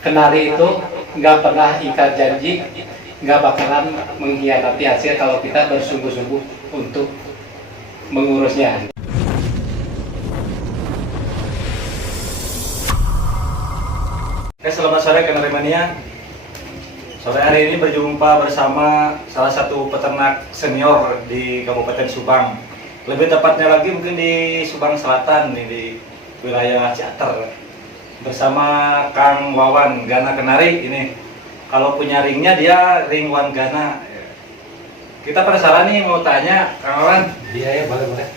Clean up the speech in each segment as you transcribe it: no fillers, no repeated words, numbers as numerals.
kenari itu nggak pernah ikat janji, nggak bakalan mengkhianati hasil kalau kita bersungguh-sungguh untuk mengurusnya. Oke, selamat sore Kenari Mania. Sore hari ini berjumpa bersama salah satu peternak senior di Kabupaten Subang. Lebih tepatnya lagi mungkin di Subang Selatan nih, di wilayah Ciater. Bersama Kang Wawan Gana Kenari ini. Kalau punya ringnya dia ring Wan Gana. Kita penasaran nih mau tanya Kang Wawan. Iya ya, boleh.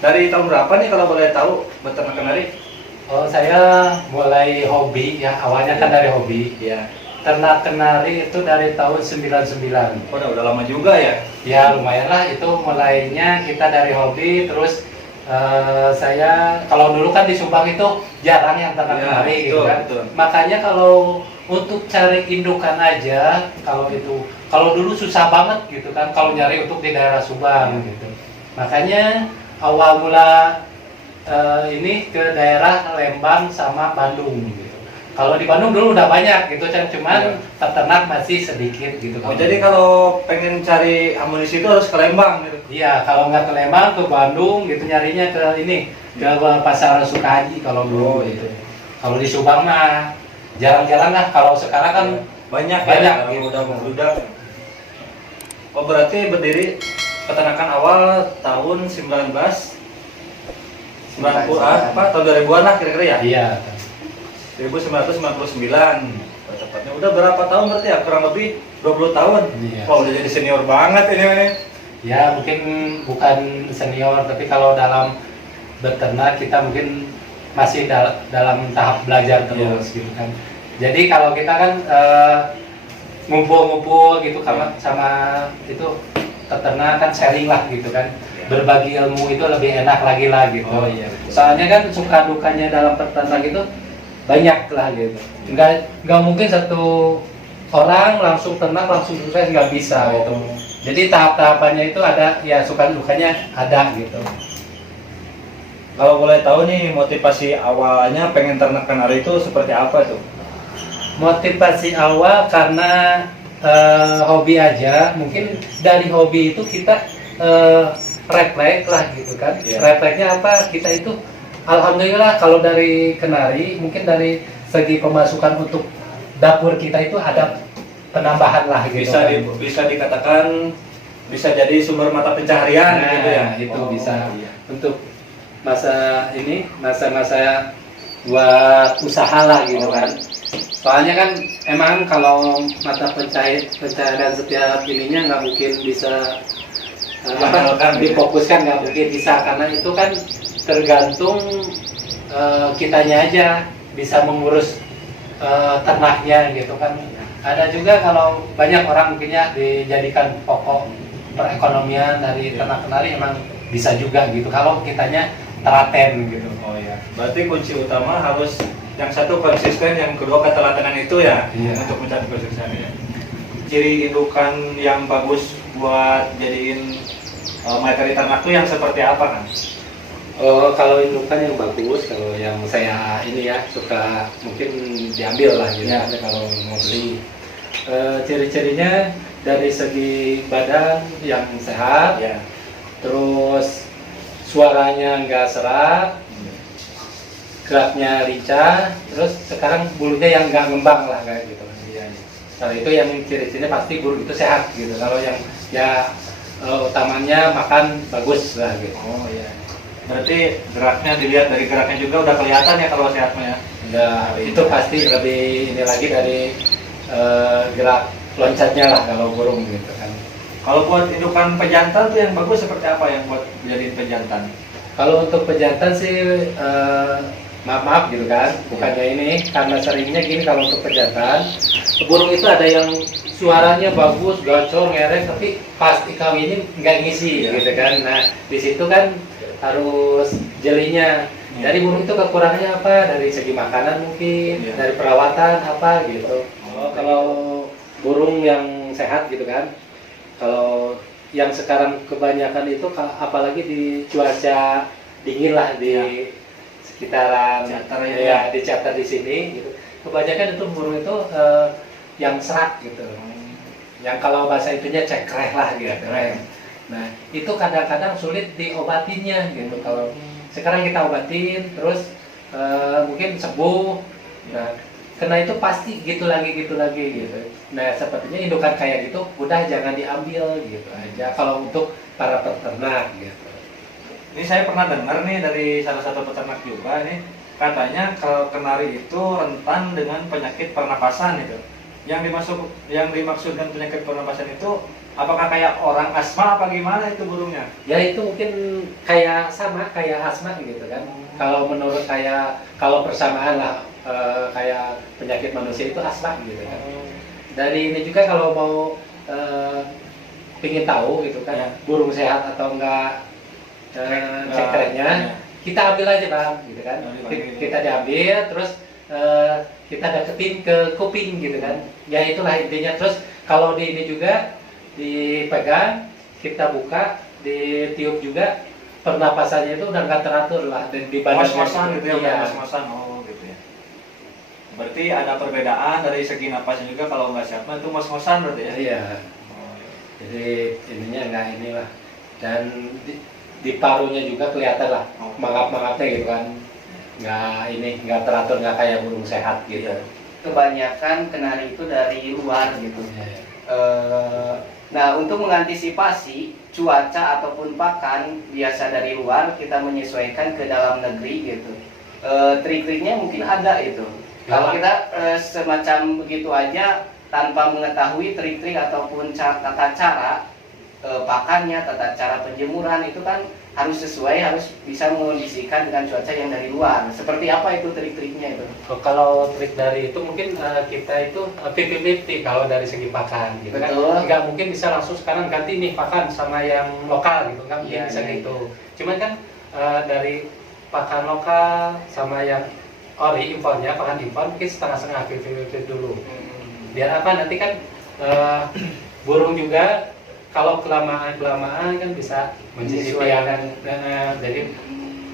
Dari tahun berapa nih kalau boleh tahu beternak kenari? Oh, saya mulai hobi ya, awalnya kan dari hobi. Iya. Ternak kenari itu dari tahun 99. Oh, udah lama juga ya? Ya lumayan lah, itu mulainya kita dari hobi. Terus saya kalau dulu kan di Subang itu jarang yang ternak Ya, kenari gitu betul, kan. betul. Makanya kalau untuk cari indukan aja, kalau dulu susah banget gitu kan, kalau nyari untuk di daerah Subang gitu. Makanya awal mula ini ke daerah Lembang sama Bandung gitu. Kalau di Bandung dulu udah banyak gitu kan, cuman peternak masih sedikit gitu. Oh, jadi kalau pengen cari amunisi itu harus ke Lembang gitu? Iya, kalau nggak ke Lembang, ke Bandung gitu nyarinya ke ini, ke Pasar Sukahaji kalau dulu gitu. Kalau di Subang mah jarang-jarang lah, kalau sekarang kan banyak ya, gitu. Udah membludak. Oh, berarti berdiri peternakan awal tahun 90-an, tahun 2000-an lah kira-kira ya? Iya. 1999 tepatnya. Udah berapa tahun berarti ya? Kurang lebih 20 tahun. Iya. Wah, udah jadi senior banget ini. Ya mungkin bukan senior, tapi kalau dalam beternak kita mungkin masih dalam tahap belajar terus gitu kan. Jadi kalau kita kan ngumpul-ngumpul gitu sama itu peternak kan sharing lah gitu kan. Berbagi ilmu itu lebih enak lagi lah gitu. Oh, iya, betul. Soalnya kan suka dukanya dalam peternak itu banyak lah gitu. Nggak mungkin satu orang langsung ternak langsung sukses, nggak bisa gitu. Jadi tahap-tahapannya itu ada, ya suka dukanya ada gitu. Kalau boleh tahu nih motivasi awalnya pengen ternak kenari itu seperti apa tuh? Motivasi awal karena hobi aja. Mungkin dari hobi itu kita refleks lah gitu kan. Refleksnya apa? Kita itu alhamdulillah kalau dari kenari mungkin dari segi pemasukan untuk dapur kita itu ada penambahan lah gitu. Bisa dikatakan bisa jadi sumber mata pencaharian gitu ya. Itu bisa untuk masa buat usaha lah gitu kan. Soalnya kan emang kalau mata pencaharian setiap ininya nggak mungkin bisa difokuskan, nggak mungkin bisa, karena itu kan tergantung kitanya aja bisa mengurus ternaknya gitu kan. Ada juga kalau banyak orang mungkinnya dijadikan pokok perekonomian dari ternak kenari, emang bisa juga gitu kalau kitanya telaten gitu. Oh ya, berarti kunci utama harus yang satu konsisten, yang kedua ketelatenan itu ya, untuk mencari konsistensi. Ciri indukan yang bagus buat jadiin materi ternak itu yang seperti apa kan? Kalau indukan yang bagus, kalau yang saya ini ya suka mungkin diambil lah gitu ya. Kalau mau beli ciri-cirinya dari segi badan yang sehat, terus suaranya nggak serak, geraknya lincah, terus sekarang bulunya yang nggak ngembang lah kayak gitu. Kalau itu yang ciri-cirinya pasti bulu itu sehat gitu. Kalau yang utamanya makan bagus lah gitu. Oh iya. Berarti geraknya, dilihat dari geraknya juga udah kelihatan ya kalau sehatnya ya? Udah, itu pasti lebih ini lagi dari gerak loncatnya lah kalau burung gitu kan. Kalau buat indukan pejantan tuh yang bagus seperti apa yang buat jadiin pejantan? Kalau untuk pejantan sih maaf gitu kan, bukannya ini, karena seringnya gini kalau untuk pejantan burung itu ada yang suaranya bagus, gacor, ngerek, tapi pas dikawinin nggak ngisi gitu kan. Nah di situ kan harus jelinya. Dari burung itu kekurangannya apa? Dari segi makanan mungkin, dari perawatan apa gitu. Kalau burung yang sehat gitu kan, kalau yang sekarang kebanyakan itu apalagi di cuaca dingin lah di sekitaran di Ciater di sini gitu. kebanyakan itu burung itu yang serak gitu, yang kalau bahasa itunya cekreh lah gitu. Nah itu kadang-kadang sulit diobatinnya gitu. Kalau sekarang kita obatin terus mungkin sembuh, nah kena itu pasti gitu lagi gitu. Nah sepertinya indukan kayak gitu udah jangan diambil gitu aja kalau untuk para peternak gitu. Ini saya pernah dengar nih dari salah satu peternak juga nih, katanya kalau kenari itu rentan dengan penyakit pernapasan itu. Yang dimaksudkan penyakit pernapasan itu apakah kayak orang asma apa gimana itu burungnya? Ya itu mungkin kayak sama kayak asma gitu kan. Kalau menurut kalau persamaan lah kayak penyakit manusia itu asma gitu kan. Dari ini juga kalau mau pingin tahu gitu kan, burung sehat atau enggak cekrenya, kita ambil aja bang gitu kan. Kita diambil terus kita deketin ke kuping gitu kan. Ya itulah intinya. Terus kalau di ini juga dipegang, kita buka, ditiup juga, pernapasannya itu udah nggak teratur lah dan di badan Mas-masan gitu ya, iya. mas-masan. Oh gitu ya. Berarti ada perbedaan dari segi napasnya juga, kalau nggak siap itu mas-masan berarti ya? Iya. Jadi ininya nggak inilah, dan di paruhnya juga kelihatan lah mangap-mangapnya gitu kan, nggak teratur, nggak kayak burung sehat gitu. Kebanyakan kenari itu dari luar gitu. Iya. Nah, untuk mengantisipasi cuaca ataupun pakan biasa dari luar, kita menyesuaikan ke dalam negeri gitu. Trik-triknya mungkin ada itu. Kalau kita semacam begitu aja tanpa mengetahui trik-trik ataupun tata cara pakannya, tata cara penjemuran itu kan harus sesuai, harus bisa mengondisikan dengan cuaca yang dari luar. Seperti apa itu trik-triknya itu? Kalau trik dari itu mungkin kita itu 50-50 kalau dari segi pakan gitu kan. Nggak mungkin bisa langsung sekarang ganti nih pakan sama yang lokal gitu, nggak mungkin bisa gitu. Cuman kan dari pakan lokal sama yang ori impornya, pakan impor mungkin setengah-setengah 50-50 dulu. Biar apa, nanti kan burung juga kalau kelamaan kan bisa mencicipi yang jadi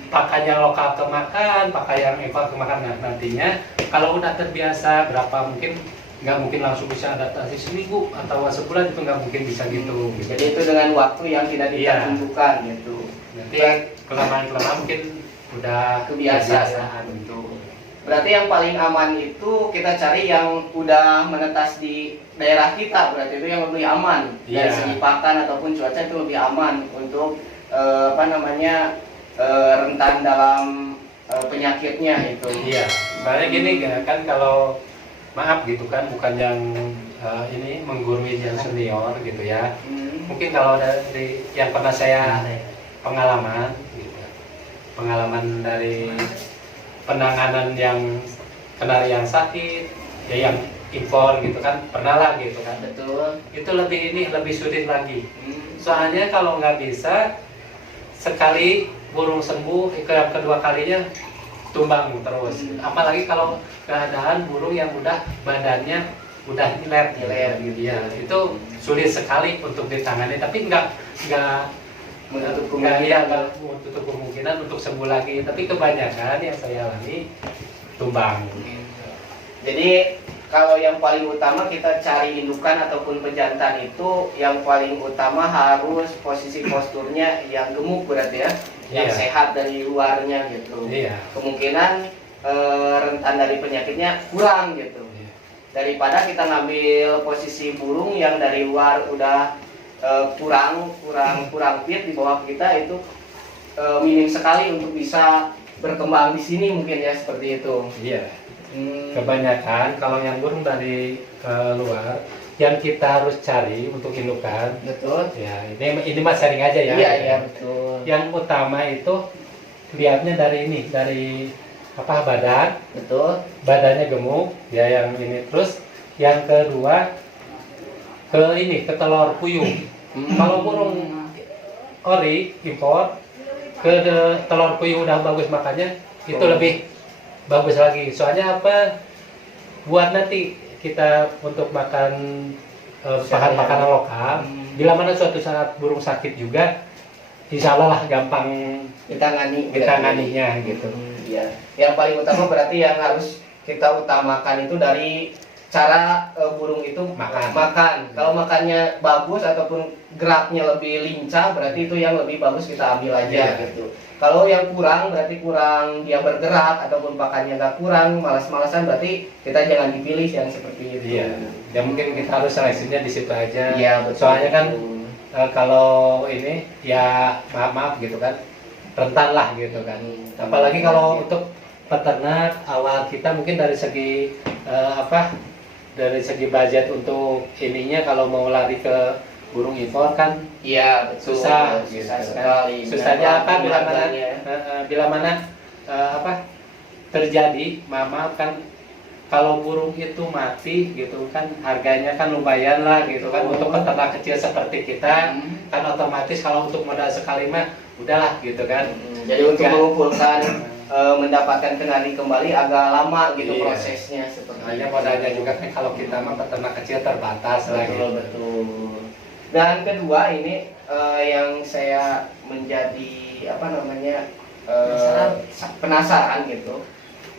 pakannya lokal kemakan, pakan yang impor kemakan. Nah, nantinya kalau udah terbiasa berapa, mungkin nggak mungkin langsung bisa adaptasi seminggu atau sebulan, itu nggak mungkin bisa gitu. Jadi itu dengan waktu yang tidak ditentukan gitu. Nanti kelamaan mungkin udah kebiasaan gitu. Berarti yang paling aman itu kita cari yang udah menetas di daerah kita, berarti itu yang lebih aman dari segi pakan ataupun cuaca, itu lebih aman untuk rentan dalam penyakitnya itu. Iya, soalnya gini kan, kalau maaf gitu kan, bukan yang ini menggurui yang senior gitu ya. Mungkin kalau dari yang pernah saya pengalaman gitu, pengalaman dari penanganan yang kenari yang sakit, ya yang impor gitu kan, pernah lah gitu kan. Betul. Itu lebih sulit lagi. Soalnya kalau nggak bisa sekali burung sembuh, yang kedua kalinya tumbang terus. Apalagi kalau keadaan burung yang udah badannya udah nyiler gitu ya, itu sulit sekali untuk ditangani. Tapi nggak menutup kemungkinan untuk sembuh lagi, tapi kebanyakan yang saya alami tumbang. Jadi kalau yang paling utama kita cari indukan ataupun pejantan itu, yang paling utama harus posisi posturnya yang gemuk berarti ya, yang sehat dari luarnya gitu. Kemungkinan rentan dari penyakitnya kurang gitu. Daripada kita ngambil posisi burung yang dari luar udah kurang fit di bawah kita, itu minim sekali untuk bisa berkembang di sini mungkin ya, seperti itu. Iya. Kebanyakan kalau yang burung dari luar yang kita harus cari untuk indukan. Betul. Ya, ini mah sharing aja ya. Iya, betul. Yang utama itu lihatnya dari badan. Betul. Badannya gemuk, ya yang ini. Terus yang kedua ke telur puyuh. Kalau burung ori impor telur puyuh udah bagus makannya, itu lebih bagus lagi. Soalnya apa? Buat nanti kita untuk makan bahan makanan lokal, bila mana suatu saat burung sakit juga, insya Allah lah gampang ditanganinya gitu. Ya. Yang paling utama berarti yang harus kita utamakan itu dari cara burung itu makan. Kalau makannya bagus ataupun geraknya lebih lincah, berarti itu yang lebih bagus kita ambil aja gitu. Kalau yang kurang berarti kurang dia bergerak ataupun pakannya nggak kurang, malas-malasan, berarti kita jangan dipilih yang seperti itu. Iya. Ya mungkin kita harus seleksinya di situ aja. Iya, betul. Soalnya kan kalau ini ya maaf gitu kan, rentan lah gitu kan. Apalagi kalau untuk peternak awal kita mungkin dari segi dari segi budget untuk ininya, kalau mau lari ke burung impor kan Iya, betul. susah Susah gitu kan. sekali. Susahnya apa Harganya. bila mana terjadi mama kan, kalau burung itu mati gitu kan harganya kan lumayan lah gitu kan. Untuk peternak kecil seperti kita kan otomatis kalau untuk modal sekali mah udahlah gitu kan. Jadi untuk mengumpulkan mendapatkan kenari kembali agak lama gitu. Iya. Prosesnya seperti Hanya itu. modalnya juga kan kalau kita mah peternak kecil terbatas lah gitu. Betul. Dan kedua ini yang saya menjadi penasaran gitu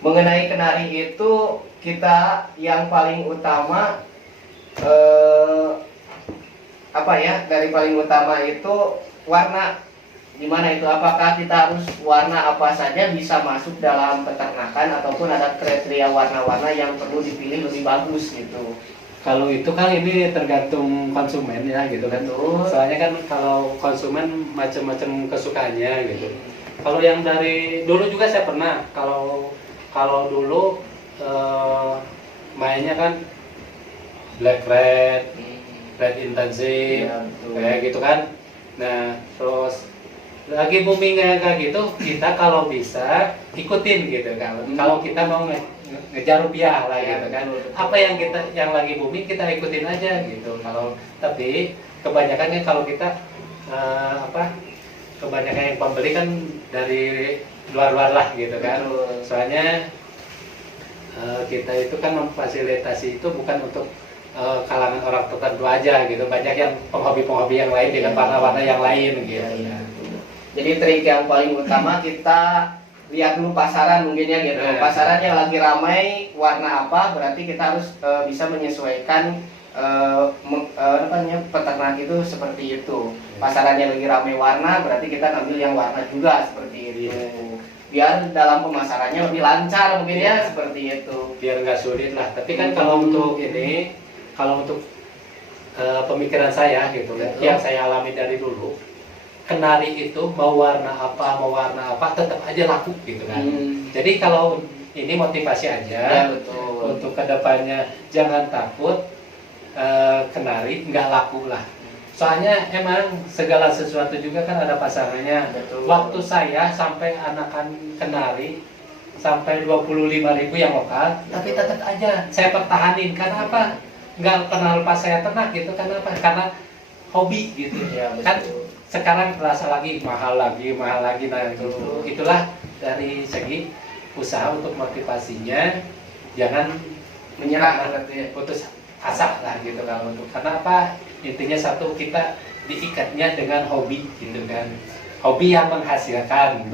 mengenai kenari itu, kita yang paling utama dari paling utama itu warna. Gimana itu? Apakah kita harus warna apa saja bisa masuk dalam peternakan ataupun ada kriteria warna-warna yang perlu dipilih lebih bagus gitu? Kalau itu kan ini tergantung konsumen ya gitu kan. Soalnya kan kalau konsumen macam-macam kesukaannya gitu. Kalau yang dari dulu juga saya pernah, kalau dulu mainnya kan black red intensif, Iya, betul. kayak gitu kan. Nah terus lagi booming kayak gitu, kita kalau bisa ikutin gitu kan. Kalau kita mau ngejar rupiah lah gitu kan. Apa yang lagi booming kita ikutin aja gitu. Tapi kebanyakan kan kalau kita kebanyakan yang pembeli kan dari luar-luar lah gitu kan. Soalnya kita itu kan memfasilitasi itu bukan untuk kalangan orang tertentu aja gitu. Banyak yang penghobi yang lain dengan warna-warna yang lain gitu. Jadi trik yang paling utama kita lihat dulu pasaran mungkin ya gitu. Pasarannya lagi ramai warna apa, berarti kita harus bisa menyesuaikan peternak itu seperti itu. Pasarannya lagi ramai warna, berarti kita ambil yang warna juga seperti itu. Biar dalam pemasarannya lebih lancar mungkin ya seperti itu. Biar nggak sulit lah. Tapi kan kalau untuk pemikiran saya gitu kan, yang saya alami dari dulu, kenari itu mau warna apa tetap aja laku gitu kan. Jadi kalau ini motivasi aja betul. untuk kedepannya, jangan takut kenari nggak laku lah. Soalnya emang segala sesuatu juga kan ada pasarannya. Betul. Waktu saya sampai anakan kenari sampai 25.000 yang lokal, tapi tetap aja saya pertahanin. Karena apa? Nggak pernah lepas saya ternak gitu. Karena apa? Karena hobi gitu. Ya, betul. Kan sekarang terasa lagi mahal lagi. Nah itulah dari segi usaha untuk motivasinya, jangan Menyerah berarti. putus asa lah gitu kalau untuk, karena apa, intinya satu, kita diikatnya dengan hobi gitu kan, hobi yang menghasilkan.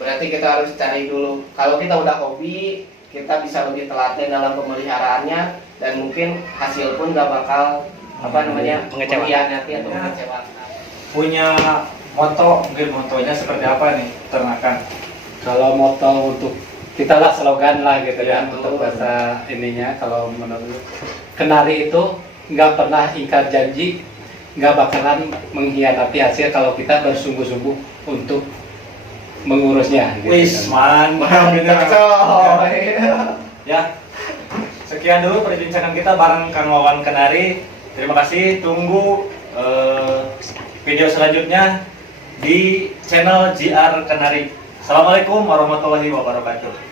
Berarti kita harus cari dulu, kalau kita udah hobi kita bisa lebih telaten dalam pemeliharaannya, dan mungkin hasil pun gak bakal mengkhianati atau mengecewakan. Punya moto, mungkin motonya seperti apa nih peternakan? Kalau moto untuk kita lah, slogan lah gitu Ya, kan, untuk bahasa ininya, kalau menurut kenari itu nggak pernah ingkar janji, nggak bakalan mengkhianati hasil kalau kita bersungguh-sungguh untuk mengurusnya gitu Wis, kan. Ya, sekian dulu perbincangan kita bareng Kang Wawan Kenari. Terima kasih, tunggu video selanjutnya di channel JR Kenari. Assalamualaikum warahmatullahi wabarakatuh.